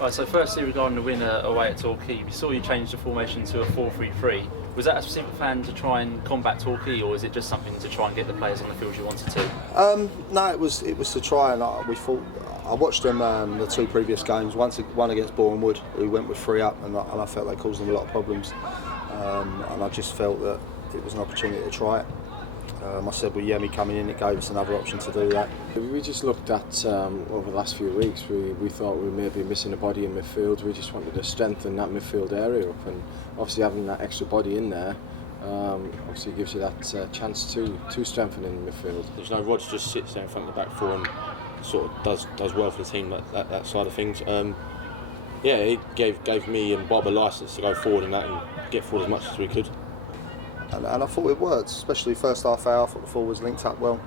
Right, so firstly, regarding the winner away at Torquay, we saw you change the formation to a 4-3-3. Was that a specific plan to try and combat Torquay, or is it just something to try and get the players on the field you wanted to? No, it was to try, and we thought. I watched them the two previous games. One against Bournemouth, who went with 3 up, and I felt they caused them a lot of problems. And I just felt that it was an opportunity to try it. I said with Yemi coming in, it gave us another option to do that. We just looked at over the last few weeks. We thought we may be missing a body in midfield. We just wanted to strengthen that midfield area up, and obviously having that extra body in there obviously gives you that chance to strengthen in the midfield. There's no Rog just sits there in front of the back four and sort of does well for the team, that side of things. Yeah, it gave me and Bob a licence to go forward and get forward as much as we could. And I thought it worked, especially first half hour. I thought the forwards linked up well.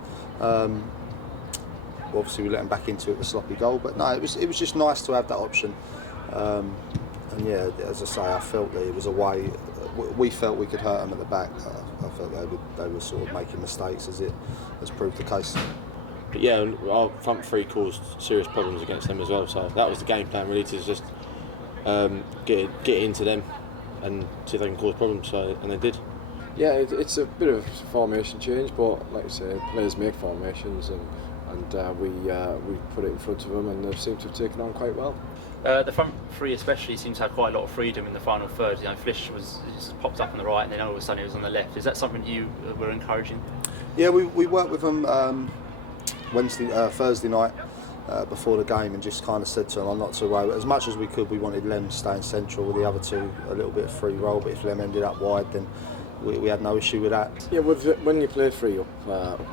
Obviously we let them back into it with a sloppy goal, but no, it was just nice to have that option. And yeah, as I say, I felt that it was a way. We felt we could hurt them at the back. I felt they were sort of making mistakes, as it has proved the case. But yeah, our front three caused serious problems against them as well. So that was the game plan, really, to just get into them and see if they can cause problems. So, and they did. Yeah, it's a bit of a formation change, but like I say, players make formations, and we put it in front of them, and they seem to have taken on quite well. The front three especially seemed to have quite a lot of freedom in the final third. You know, Flish just popped up on the right, and then all of a sudden he was on the left. Is that something you were encouraging? Yeah, we worked with them Thursday night before the game, and just kind of said to them, I'm not too worried. As much as we could, we wanted Lem staying central, with the other two a little bit of free roll, but if Lem ended up wide, then we had no issue with that. Yeah, when you play free up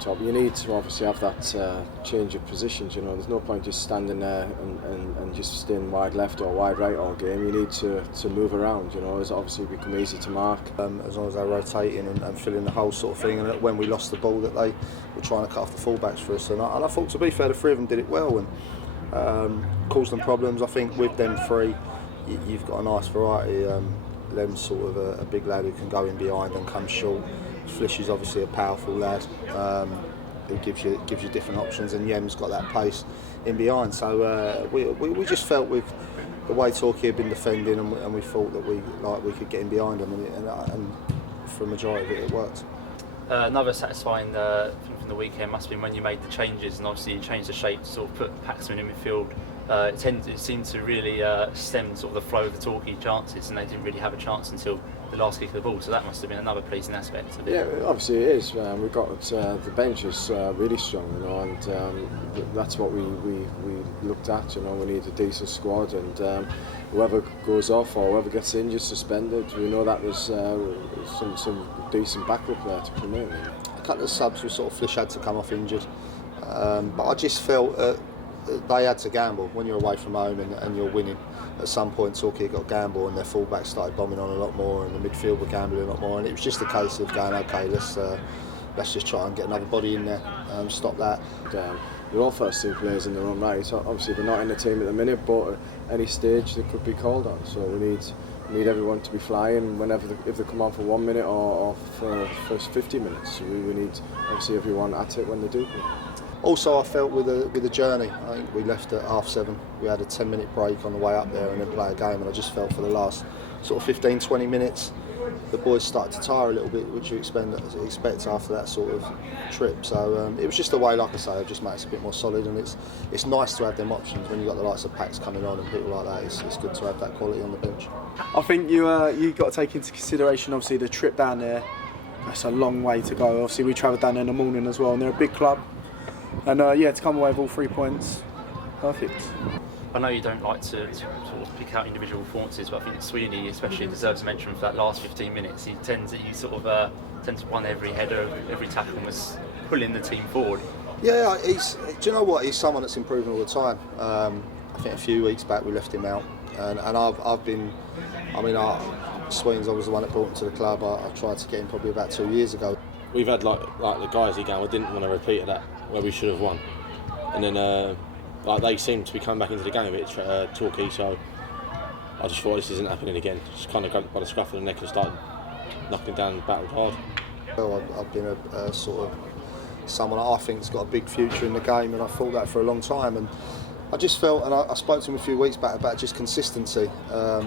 top, you need to obviously have that change of positions. You know, there's no point just standing there and just staying wide left or wide right all game. You need to move around. You know, it's obviously become easy to mark. As long as they're rotating and filling the whole sort of thing. And when we lost the ball, that they were trying to cut off the fullbacks for us. And I thought, to be fair, the three of them did it well and caused them problems. I think with them three, you've got a nice variety. Lem's sort of a big lad who can go in behind and come short. Flish is obviously a powerful lad who gives you different options, and Yem's got that pace in behind. So we just felt with the way Torquay had been defending, and we thought that we could get in behind them, and for a majority of it worked. Another satisfying thing from the weekend must have been when you made the changes, and obviously you changed the shape to sort of put Paxman in midfield. It seemed to really stem sort of the flow of the Torquay chances, and they didn't really have a chance until the last kick of the ball. So that must have been another pleasing aspect of it. Yeah, obviously it is. We've got the bench is really strong, you know, and that's what we looked at. You know, we need a decent squad, and whoever goes off or whoever gets injured, suspended, we know that there's some decent backup there to come in. A couple of subs were sort of Flish had to come off injured, but I just felt they had to gamble. When you're away from home and you're winning, at some point Torquay got gamble, and their fullbacks started bombing on a lot more, and the midfield were gambling a lot more, and it was just a case of going, okay, let's just try and get another body in there, stop that. They're all first team players in their own right. So obviously they're not in the team at the minute, but at any stage they could be called on. So we need everyone to be flying if they come on for 1 minute or for the first 50 minutes. So we need obviously everyone at it when they do come. Also, I felt with the journey, I think we left at 7:30. We had a 10-minute break on the way up there and then play a game, and I just felt for the last sort of 15-20 minutes the boys started to tire a little bit, which you expect after that sort of trip. So it was just a way, like I say, of just makes it a bit more solid, and it's nice to have them options when you've got the likes of Pax coming on and people like that. It's good to have that quality on the bench. I think you got to take into consideration obviously the trip down there. That's a long way to go. Obviously we travelled down there in the morning as well, and they're a big club. And to come away with all 3 points, perfect. I know you don't like to sort of pick out individual performances, but I think Sweeney especially deserves a mention for that last 15 minutes. He tend to win every header, every tackle, and was pulling the team forward. Yeah, do you know what? He's someone that's improving all the time. I think a few weeks back we left him out, and I've been. I mean, Sweeney's always the one that brought him to the club. I tried to get him probably about 2 years ago. We've had like the guys again. We didn't want to repeat that where we should have won, and then they seemed to be coming back into the game a bit, Torquay. So I just thought this isn't happening again. Just kind of got by the scruff of the neck and started knocking down and battled hard. Well, I've been a sort of someone I think has got a big future in the game, and I thought that for a long time. And I just felt, and I spoke to him a few weeks back about just consistency. I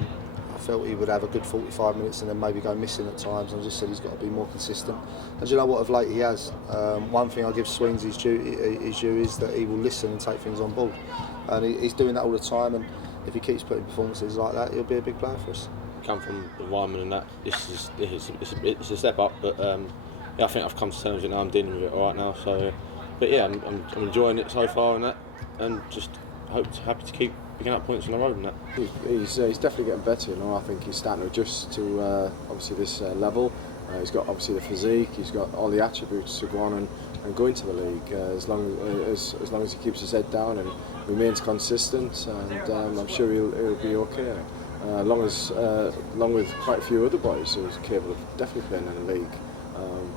felt he would have a good 45 minutes and then maybe go missing at times. And I just said he's got to be more consistent. And you know what, of late he has. One thing I give Sweeney his due is that he will listen and take things on board. And he's doing that all the time. And if he keeps putting performances like that, he'll be a big player for us. Come from the environment and that, it's a step up. But yeah, I think I've come to terms with it now. I'm dealing with it all right now. So, but yeah, I'm enjoying it so far and that, and just happy to keep picking up points on the road and that. He's definitely getting better, you know. I think he's starting to adjust to obviously this level. He's got obviously the physique, he's got all the attributes to go on and go into the league as long as he keeps his head down and remains consistent, and I'm sure he'll be okay. Along with quite a few other boys who's capable of definitely playing in the league.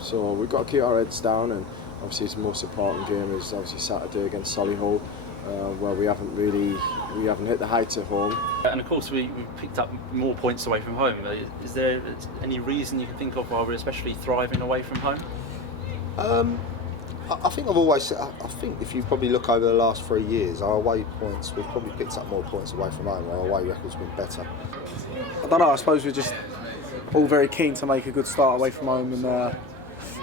So we've got to keep our heads down, and obviously his most important game is obviously Saturday against Solihull, where we haven't hit the heights at home. And of course we picked up more points away from home. Is there any reason you can think of why we're especially thriving away from home? I think I've always said, I think if you probably look over the last 3 years, our away points, we've probably picked up more points away from home. Our away record's been better. I don't know, I suppose we're just all very keen to make a good start away from home, and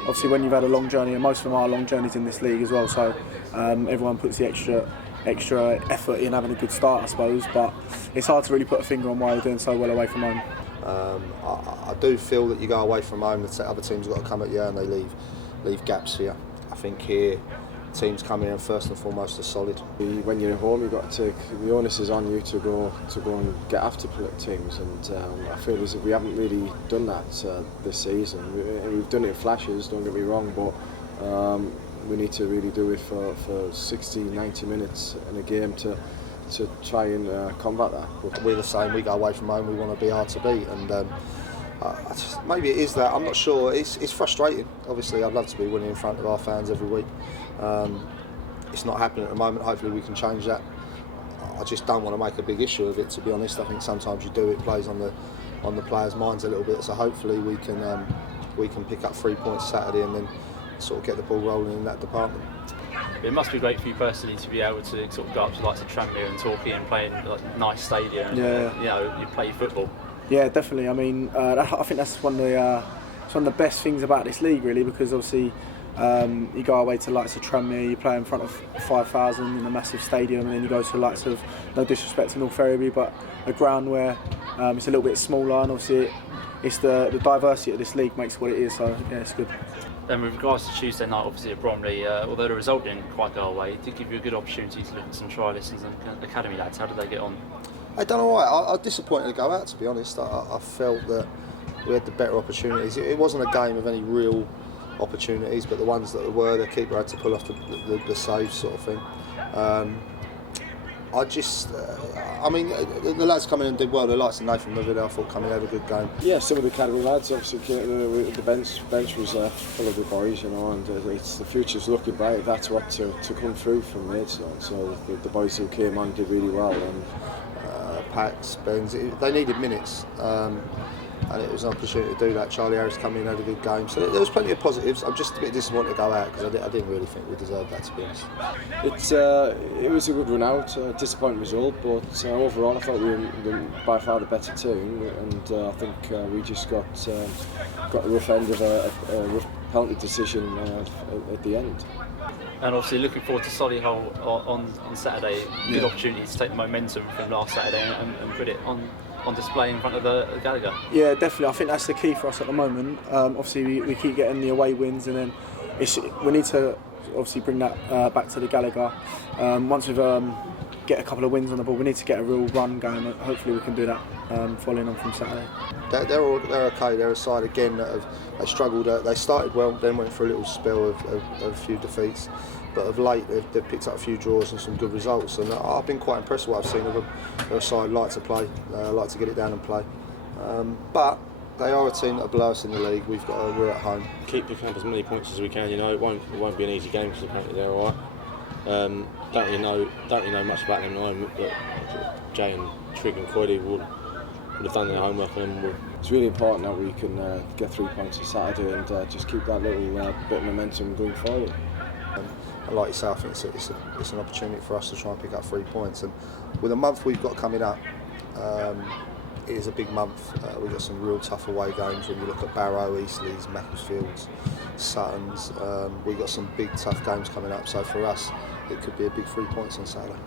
obviously when you've had a long journey, and most of them are long journeys in this league as well, so everyone puts the extra effort in having a good start, I suppose, but it's hard to really put a finger on why we're doing so well away from home. I do feel that you go away from home, the other teams have got to come at you and they leave gaps for you. I think here, teams come in and first and foremost are solid. When you're at home, you've got to take the onus is on you to go and get after teams, and I feel as if we haven't really done that this season. We've done it in flashes, don't get me wrong, but we need to really do it for 60, 90 minutes in a game to try and combat that. We're the same. We go away from home. We want to be hard to beat, and maybe it is that. I'm not sure. It's frustrating. Obviously, I'd love to be winning in front of our fans every week. It's not happening at the moment. Hopefully, we can change that. I just don't want to make a big issue of it. To be honest, I think sometimes you do. It plays on the players' minds a little bit. So hopefully, we can pick up 3 points Saturday and then sort of get the ball rolling in that department. It must be great for you personally to be able to sort of go up to like Tranmere and Torquay and play in like nice stadium. And, you know, you play football. Yeah, definitely. I mean, I think that's one of the best things about this league, really, because obviously you go away to the likes of Tranmere, you play in front of 5,000 in a massive stadium, and then you go to the likes of, no disrespect to North Ferriby, but a ground where it's a little bit smaller, and obviously it's the diversity of this league makes what it is. So yeah, it's good. And with regards to Tuesday night, obviously at Bromley, although the result didn't quite go away, it did give you a good opportunity to look at some trialists and academy lads. How did they get on? I don't know why. I was disappointed to go out, to be honest. I felt that we had the better opportunities. It wasn't a game of any real opportunities, but the ones that were, the keeper had to pull off the save sort of thing. I mean, the lads coming in and did well. The likes of Nathan Mavida, I thought, come in and had a good game. Yeah, some of the academy lads, obviously, the bench was full of the boys, you know, and the future's looking bright. That's what to come through from Maidstone. So the boys who came on did really well. And Pax, Benz, they needed minutes, and it was an opportunity to do that. Charlie Harris come in and had a good game, so there was plenty of positives. I'm just a bit disappointed to go out because I didn't really think we deserved that, to be honest. It was a good run out, disappointing result, but overall I thought we were by far the better team, and I think we just got the rough end of a rough penalty decision at the end. And obviously looking forward to Solihull on Saturday. Good opportunity to take the momentum from last Saturday and put it on display in front of the Gallagher. Yeah, definitely. I think that's the key for us at the moment. Obviously we keep getting the away wins, and then we need to obviously bring that back to the Gallagher. Once we've get a couple of wins on the ball, we need to get a real run going. Hopefully we can do that following on from Saturday. They're okay. They're a side again that they struggled. They started well, then went for a little spell of a few defeats. But of late, they've picked up a few draws and some good results. And I've been quite impressed with what I've seen of them. They're a side like to play, like to get it down and play. But they are a team that are below us in the league. We're at home. Keep picking up as many points as we can. You know, it won't be an easy game because apparently they're all right. Don't really know much about them at the moment, but Jay and Trig and Croydie would have done their homework, and it's really important that we can get 3 points on Saturday and just keep that little bit of momentum going forward. And like you say, I think it's an opportunity for us to try and pick up 3 points. And with a month we've got coming up, it is a big month. We've got some real tough away games when you look at Barrow, Eastleigh, Macclesfields, Suttons. We've got some big tough games coming up. So for us, it could be a big 3 points on Saturday.